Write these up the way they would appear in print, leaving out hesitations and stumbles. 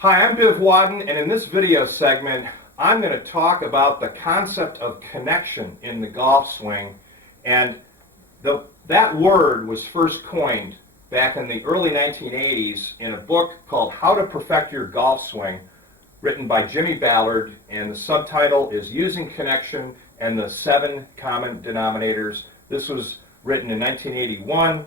Hi, I'm Biv Wadden, and in this video segment, I'm going to talk about the concept of connection in the golf swing. And that word was first coined back in the early 1980s in a book called How to Perfect Your Golf Swing, written by Jimmy Ballard, and the subtitle is Using Connection and the 7 Common Denominators. This was written in 1981.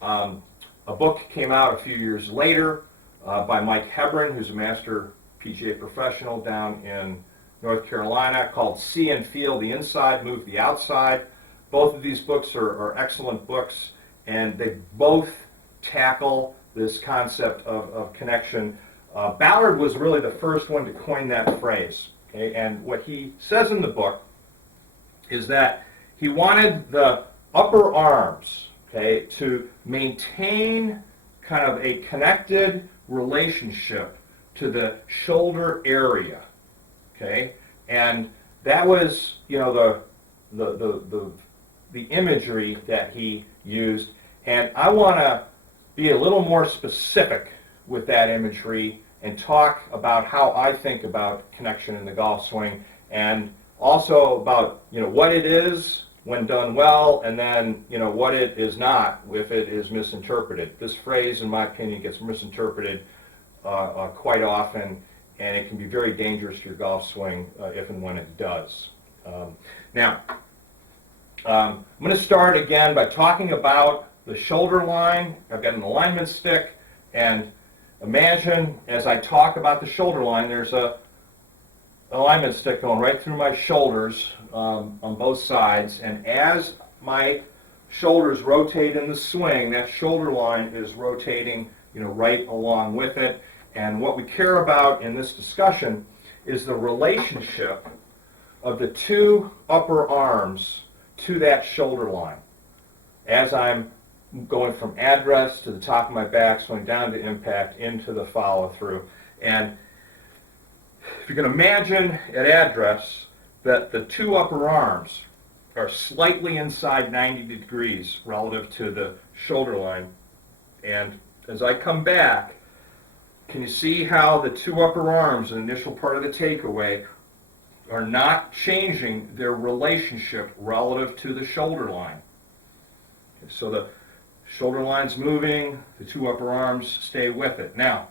A book came out a few years later by Mike Hebron, who's a master PGA professional down in North Carolina, called See and Feel the Inside, Move the Outside. Both of these books are excellent books, and they both tackle this concept of connection. Ballard was really the first one to coin that phrase. Okay? And what he says in the book is that he wanted the upper arms, okay, to maintain kind of a connected relationship to the shoulder area, okay, and that was, you know, the imagery that he used, and I want to be a little more specific with that imagery and talk about how I think about connection in the golf swing, and also about, you know, what it is when done well, and then, you know, what it is not if it is misinterpreted. This phrase, in my opinion, gets misinterpreted quite often, and it can be very dangerous to your golf swing if and when it does. Now, I'm going to start again by talking about the shoulder line. I've got an alignment stick, and imagine as I talk about the shoulder line, there's a alignment stick going right through my shoulders on both sides, and as my shoulders rotate in the swing, that shoulder line is rotating, you know, right along with it. And what we care about in this discussion is the relationship of the two upper arms to that shoulder line as I'm going from address to the top of my backswing down to impact into the follow-through. And if you can imagine at address that the two upper arms are slightly inside 90 degrees relative to the shoulder line, and as I come back, can you see how the two upper arms, the initial part of the takeaway, are not changing their relationship relative to the shoulder line? Okay, so the shoulder line's moving, the two upper arms stay with it. Now,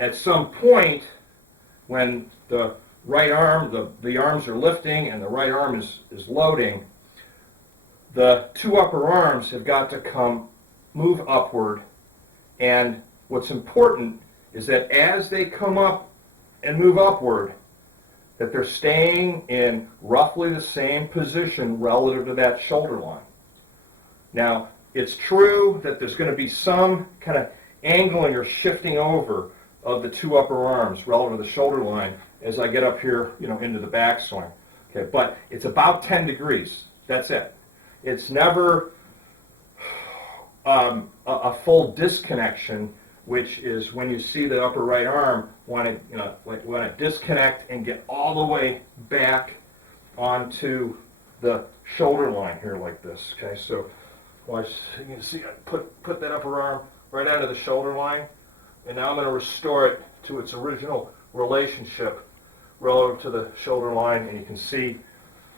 at some point, when the right arm, the arms are lifting and the right arm is loading, the two upper arms have got to move upward, and what's important is that as they come up and move upward, that they're staying in roughly the same position relative to that shoulder line. Now, it's true that there's going to be some kind of angling or shifting over of the two upper arms relative to the shoulder line as I get up here, you know, into the backswing. Okay, but it's about 10 degrees. That's it. It's never a full disconnection, which is when you see the upper right arm want to, you know, want to disconnect and get all the way back onto the shoulder line here like this. Okay, so watch. You can see I put that upper arm right onto the shoulder line, and now I'm going to restore it to its original relationship relative to the shoulder line, and you can see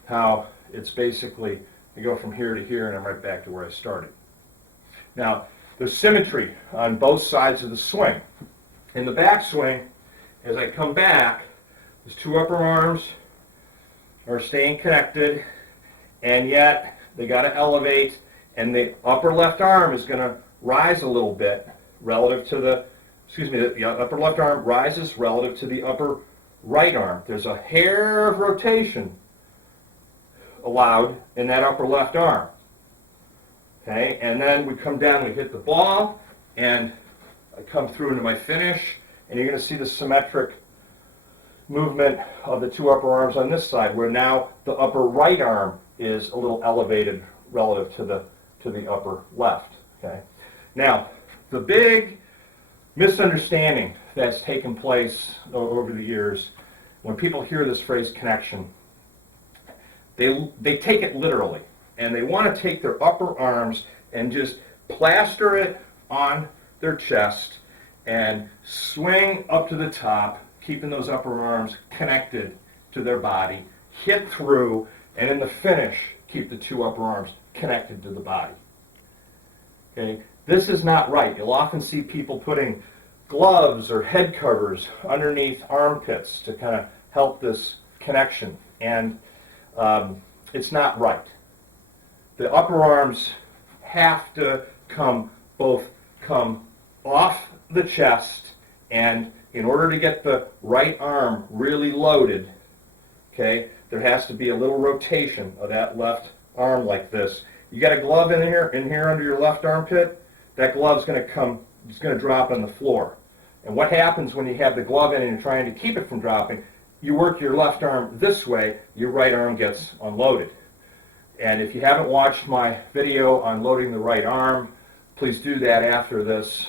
how it's basically, you go from here to here, and I'm right back to where I started. Now, there's symmetry on both sides of the swing. In the backswing, as I come back, these two upper arms are staying connected, and yet they got to elevate, and the upper left arm is going to rise a little bit relative to the upper left arm rises relative to the upper right arm. There's a hair of rotation allowed in that upper left arm. Okay, and then we come down, we hit the ball, and I come through into my finish, and you're going to see the symmetric movement of the two upper arms on this side, where now the upper right arm is a little elevated relative to the upper left. Okay, now the big misunderstanding that's taken place over the years when people hear this phrase connection, they take it literally, and they want to take their upper arms and just plaster it on their chest and swing up to the top, keeping those upper arms connected to their body, hit through, and in the finish, keep the two upper arms connected to the body. Okay? This is not right. You'll often see people putting gloves or head covers underneath armpits to kind of help this connection, and it's not right. The upper arms have to come off the chest, and in order to get the right arm really loaded, okay, there has to be a little rotation of that left arm like this. You got a glove in here under your left armpit, that glove's going to drop on the floor. And what happens when you have the glove in and you're trying to keep it from dropping, you work your left arm this way, your right arm gets unloaded. And if you haven't watched my video on loading the right arm, please do that after this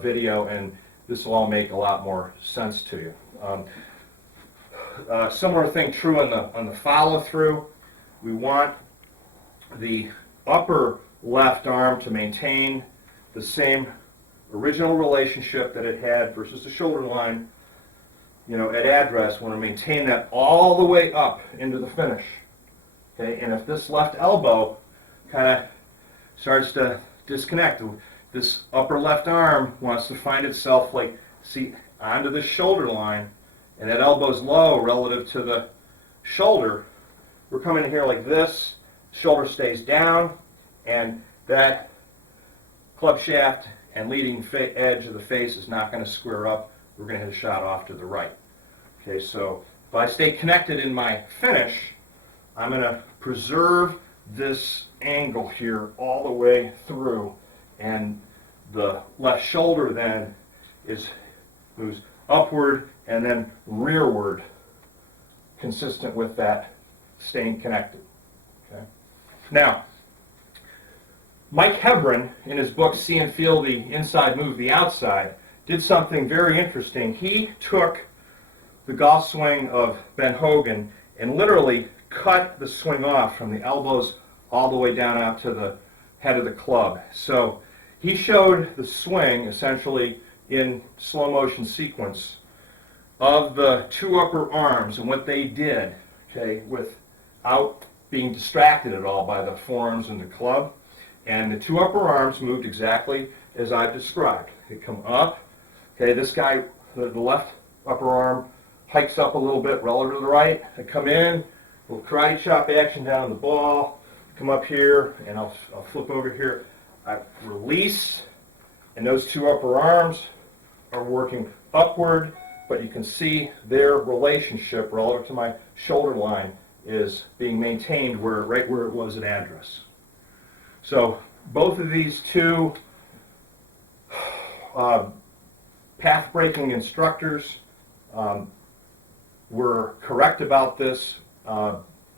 video, and this will all make a lot more sense to you. Similar thing true on the follow-through. We want the upper left arm to maintain the same original relationship that it had versus the shoulder line, at address. We want to maintain that all the way up into the finish. Okay, and if this left elbow kind of starts to disconnect, this upper left arm wants to find itself onto the shoulder line, and that elbow's low relative to the shoulder. We're coming in here like this, shoulder stays down, and that club shaft and leading edge of the face is not going to square up. We're going to hit a shot off to the right. Okay, so if I stay connected in my finish, I'm going to preserve this angle here all the way through, and the left shoulder then moves upward and then rearward, consistent with that staying connected. Okay. Now, Mike Hebron, in his book See and Feel the Inside Move the Outside, did something very interesting. He took the golf swing of Ben Hogan and literally cut the swing off from the elbows all the way down out to the head of the club. So he showed the swing essentially in slow motion sequence of the two upper arms and what they did, okay, without being distracted at all by the forearms and the club. And the two upper arms moved exactly as I've described. They come up, okay, this guy, the left upper arm hikes up a little bit relative to the right. I come in, little karate chop action down the ball, come up here, and I'll flip over here. I release, and those two upper arms are working upward, but you can see their relationship relative to my shoulder line is being maintained right where it was at address. So both of these two path-breaking instructors were correct about this.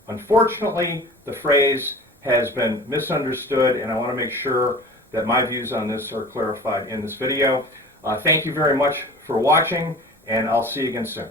Unfortunately, the phrase has been misunderstood, and I want to make sure that my views on this are clarified in this video. Thank you very much for watching, and I'll see you again soon.